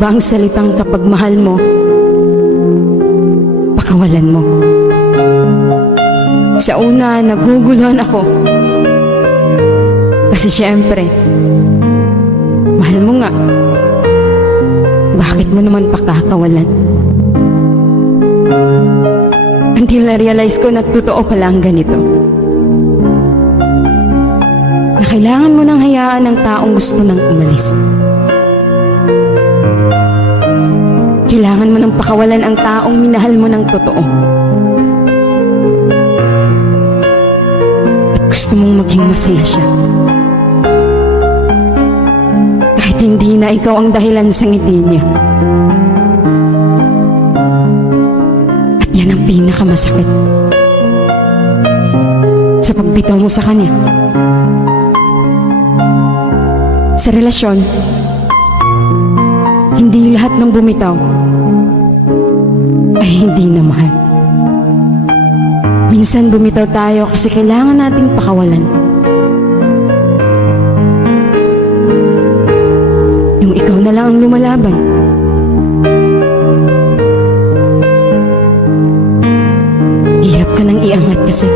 ba ang salitang kapag mahal mo, pakawalan mo? Sa una, naguguluhan ako. Kasi syempre, mahal mo nga. Bakit mo naman pakakawalan? Until na-realize ko na totoo pala ang ganito. Na kailangan mo nang hayaan ng taong gusto nang umalis. Kailangan mo nang pakawalan ang taong minahal mo ng totoo. At gusto mong maging masaya siya. Kahit hindi na ikaw ang dahilan sa ngiti niya. At yan ang pinakamasakit. Sa pagbitaw mo sa kanya. Sa relasyon, hindi lahat ng bumitaw ay hindi na mahal. Minsan bumitaw tayo kasi kailangan nating pakawalan. Yung ikaw na lang ang lumalaban. Hirap ka nang iangat kasi.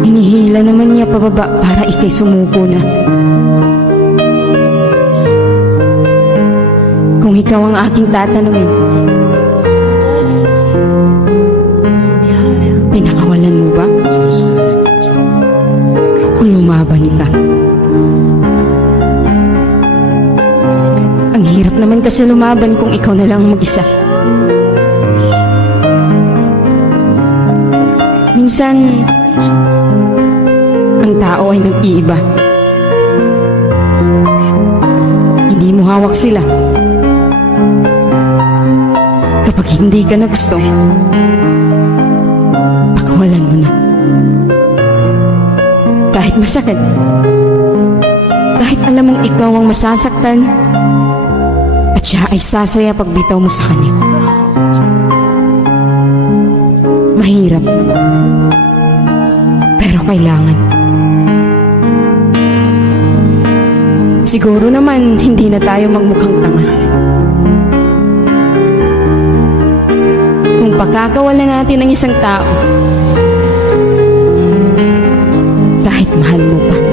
Hinihila naman niya pababa para ikay sumuko na. Ikaw ang aking tatanungin, pinakawalan mo ba? O lumaban ka? Ang hirap naman kasi lumaban kung ikaw na lang mag-isa. Minsan, ang tao ay nag-iiba. Hindi mo hawak sila. Kapag hindi ka na gusto, pakawalan mo na. Kahit masakit, kahit alam mong ikaw ang masasaktan, at siya ay sasaya pag bitaw mo sa kanya. Mahirap. Pero kailangan. Siguro naman hindi na tayo magmukhang tanga. Kung pagkakawalan natin ng isang tao, kahit mahal mo pa.